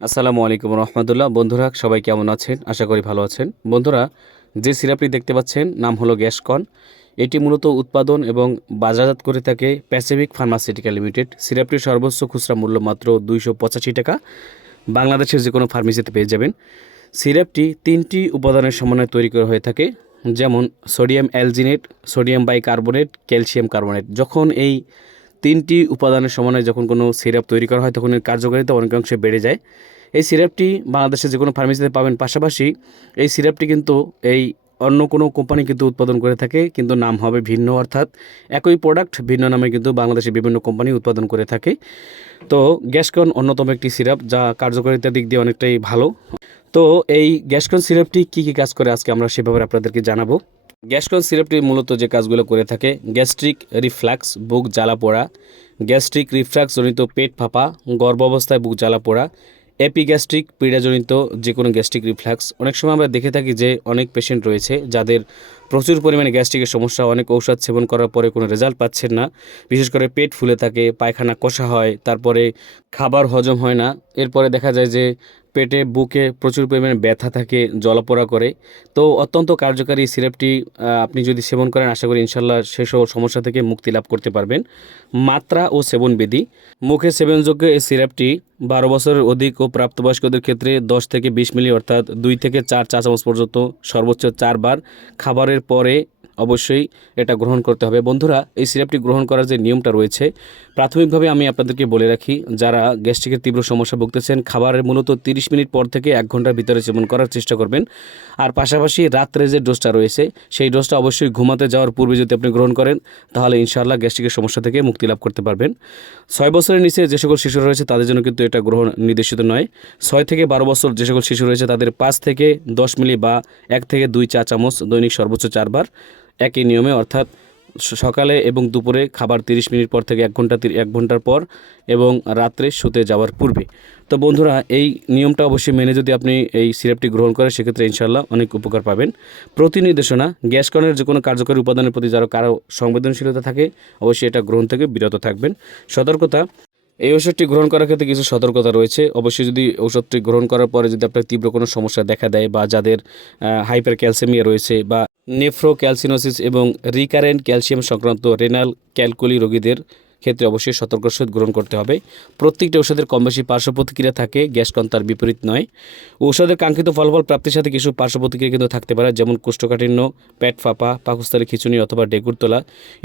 আসসালামু আলাইকুম রহমতুল্লাহ। বন্ধুরা, সবাই কেমন আছেন? আশা করি ভালো আছেন। বন্ধুরা, যে সিরাপটি দেখতে পাচ্ছেন, নাম হলো গ্যাসকন। এটি মূলত উৎপাদন এবং বাজারজাত করে থাকে প্যাসিফিক ফার্মাসিউটিক্যাল লিমিটেড। সিরাপটির সর্বোচ্চ খুচরা মূল্য মাত্র দুইশো পঁচাশি টাকা। বাংলাদেশের যে কোনো ফার্মেসিতে পেয়ে যাবেন। সিরাপটি তিনটি উপাদানের সমন্বয়ে তৈরি করা হয়ে থাকে, যেমন sodium alginate, sodium bicarbonate, calcium carbonate. যখন এই তিনটি উপাদানের সমন্বয়ে যখন কোনো সিরাপ তৈরি করা হয়, তখন এর কার্যকারিতা অনেকাংশে বেড়ে যায়। এই সিরাপটি বাংলাদেশের যে কোনো ফার্মেসিতে পাবেন। পাশাপাশি এই সিরাপটি কিন্তু এই অন্য কোনো কোম্পানি কিন্তু উৎপাদন করে থাকে, কিন্তু নাম হবে ভিন্ন অর্থাৎ একই প্রোডাক্ট ভিন্ন নামে কিন্তু বাংলাদেশে বিভিন্ন কোম্পানি উৎপাদন করে থাকে। তো গ্যাসকন অন্যতম একটি সিরাপ, যা কার্যকারিতার দিক দিয়ে অনেকটাই ভালো। তো এই গ্যাসকন সিরাপটি কী কী কাজ করে, আজকে আমরা সেভাবে আপনাদেরকে জানাব। গ্যাসকন সিরাপটি মূলত যে কাজগুলো করে থাকে, গ্যাস্ট্রিক রিফ্লাক্স, বুক জ্বালা পোড়া, গ্যাস্ট্রিক রিফ্লাক্স জনিত পেট ফাঁপা, গর্ভাবস্থায় বুক জ্বালা পোড়া, এপিগ্যাস্ট্রিক পীড়াজনিত যে কোনো গ্যাস্ট্রিক রিফ্লাক্স। অনেক সময় আমরা দেখে থাকি যে অনেক পেশেন্ট রয়েছে যাদের প্রচুর পরিমাণে গ্যাস্ট্রিকের সমস্যা, অনেক ঔষধ সেবন করার পরে কোনো রেজাল্ট পাচ্ছেন না। বিশেষ করে পেট ফুলে থাকে, পায়খানা কষা হয়, তারপরে খাবার হজম হয় না। এরপরে দেখা যায় যে পেটে, বুকে প্রচুর পরিমাণে ব্যথা থাকে, জলাপোড়া করে। তো অত্যন্ত কার্যকারী সিরাপটি আপনি যদি সেবন করেন, আশা করি ইনশাল্লাহ সেসব সমস্যা থেকে মুক্তি লাভ করতে পারবেন। মাত্রা ও সেবনবিধি মুখে সেবনযোগ্য এই সিরাপটি বারো বছরের অধিক ও প্রাপ্তবয়স্কদের ক্ষেত্রে দশ থেকে বিশ মিলি অর্থাৎ দুই থেকে চার চা চামচ পর্যন্ত সর্বোচ্চ চারবার খাবারের পরে অবশ্যই এটা গ্রহণ করতে হবে। বন্ধুরা, এই সিরাপটি গ্রহণ করার যে নিয়মটা রয়েছে, প্রাথমিকভাবে আমি আপনাদেরকে বলে রাখি, যারা গ্যাস্ট্রিকের তীব্র সমস্যা ভুগতেছেন খাবারের মূলত তিরিশ মিনিট পর থেকে এক ঘণ্টার ভিতরে সেবন করার চেষ্টা করবেন। আর পাশাপাশি রাত্রে যে ডোজটা রয়েছে, সেই ডোজটা অবশ্যই ঘুমাতে যাওয়ার পূর্বে যদি আপনি গ্রহণ করেন, তাহলে ইনশাআল্লাহ গ্যাস্ট্রিকের সমস্যা থেকে মুক্তি লাভ করতে পারবেন। ছয় বছরের নিচে যে সকল শিশু রয়েছে, তাদের জন্য কিন্তু এটা গ্রহণ নির্দেশিত নয়। ছয় থেকে বারো বছর যে সকল শিশু রয়েছে, তাদের পাঁচ থেকে দশ মিলি বা এক থেকে দুই চা চামচ দৈনিক সর্বোচ্চ চারবার। একই নিয়মে, অর্থাৎ সকালে এবং দুপুরে খাবার তিরিশ মিনিট পর থেকে এক ঘণ্টা এক ঘণ্টার পর এবং রাত্রে শুতে যাওয়ার পূর্বে। তো বন্ধুরা, এই নিয়মটা অবশ্যই মেনে যদি আপনি এই সিরাপটি গ্রহণ করেন, সেক্ষেত্রে ইনশাল্লাহ অনেক উপকার পাবেন। প্রতি নির্দেশনা গ্যাসকনের যে কোনো কার্যকরী উপাদানের প্রতি যারা কারও সংবেদনশীলতা থাকে, অবশ্যই এটা গ্রহণ থেকে বিরত থাকবেন। সতর্কতা এই ওষুধটি গ্রহণ করার ক্ষেত্রে কিছু সতর্কতা রয়েছে। অবশ্যই যদি ওষুধটি গ্রহণ করার পরে যদি আপনার তীব্র কোনো সমস্যা দেখা দেয় বা যাদের হাইপার ক্যালসিয়ামিয়া রয়েছে বা নেফ্রো ক্যালসিনোসিস এবং রিকারেন্ট ক্যালসিয়াম সংক্রান্ত রেনাল ক্যালকুলি রোগীদের ক্ষেত্রে অবশ্যই সতর্ক ওষুধ গ্রহণ করতে হবে। প্রত্যেকটি ওষুধের কম বেশি পার্শ্ব প্রতিক্রিয়া থাকে গ্যাসকন তার বিপরীত নয়। ঔষধের কাঙ্ক্ষিত ফলাফল প্রাপ্তির সাথে কিছু পার্শ্ব প্রতিক্রিয়া কিন্তু থাকতে পারে, যেমন কোষ্ঠকাঠিন্য, পেট ফাঁপা, পাকস্থলী খিচুনি অথবা ডেগুর তোলা।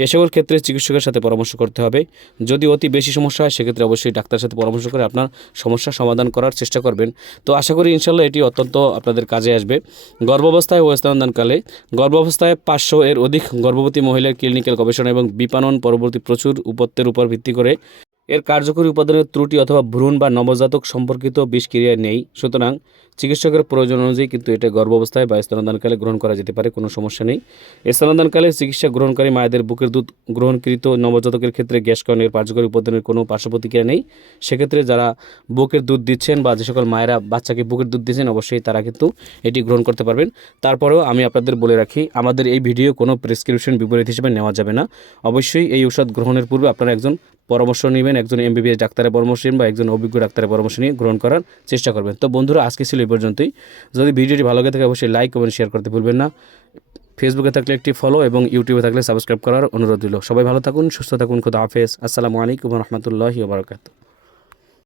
এ সকল ক্ষেত্রে চিকিৎসকের সাথে পরামর্শ করতে হবে। যদি অতি বেশি সমস্যা হয়, সেক্ষেত্রে অবশ্যই ডাক্তারের সাথে পরামর্শ করে আপনার সমস্যা সমাধান করার চেষ্টা করবেন। তো আশা করি ইনশাল্লাহ এটি অত্যন্ত আপনাদের কাজে আসবে। গর্ভাবস্থায় ও স্তনদানকালে গর্ভাবস্থায় পাঁচশো এর অধিক গর্ভবতী মহিলার ক্লিনিক্যাল গবেষণা এবং বিপণন পরবর্তী প্রচুর উপত্যের উপর ভিত্তি করে এর কার্যকরী উপাদানের ত্রুটি অথবা ভ্রূণ বা নবজাতক সম্পর্কিত বিষক্রিয়া নেই। সুতরাং চিকিৎসকের প্রয়োজন অনুযায়ী কিন্তু এটা গর্ভাবস্থায় বা স্তনদানকালে গ্রহণ করা যেতে পারে, কোনো সমস্যা নেই। স্তনদানকালে চিকিৎসা গ্রহণকারী মায়েদের বুকের দুধ গ্রহণকৃত নবজাতকের ক্ষেত্রে গ্যাসকনের কার্যকরী উপাদানের কোনো পার্শ্ব প্রতিক্রিয়া নেই। সেক্ষেত্রে যারা বুকের দুধ দিচ্ছেন বা যে সকল মায়েরা বাচ্চাকে বুকের দুধ দিচ্ছেন, অবশ্যই তারা কিন্তু এটি গ্রহণ করতে পারবেন। তারপরেও আমি আপনাদের বলে রাখি, আমাদের এই ভিডিও কোনো প্রেসক্রিপশন বিপরীত হিসেবে নেওয়া যাবে না। অবশ্যই এই ঔষধ গ্রহণের পূর্বে আপনারা একজন পরামর্শ নেবেন, একজন এমবিবিএস ডাক্তারের পরামর্শ নেবেন বা একজন অভিজ্ঞ ডাক্তারের পরামর্শ নিয়ে গ্রহণ করার চেষ্টা করবেন। তো বন্ধুরা, আজকে ছিল এই পর্যন্তই। যদি ভিডিওটি ভালো লাগে থাকে, অবশ্যই লাইক এবং শেয়ার করতে ভুলবেন না। ফেসবুকে থাকলে একটি ফলো এবং ইউটিউবে থাকলে সাবস্ক্রাইব করার অনুরোধ দিল সবাই ভালো থাকুন, সুস্থ থাকুন, খুদা হাফেজ। আসসালামু আলাইকুম রহমতুল্লাহি বারকাত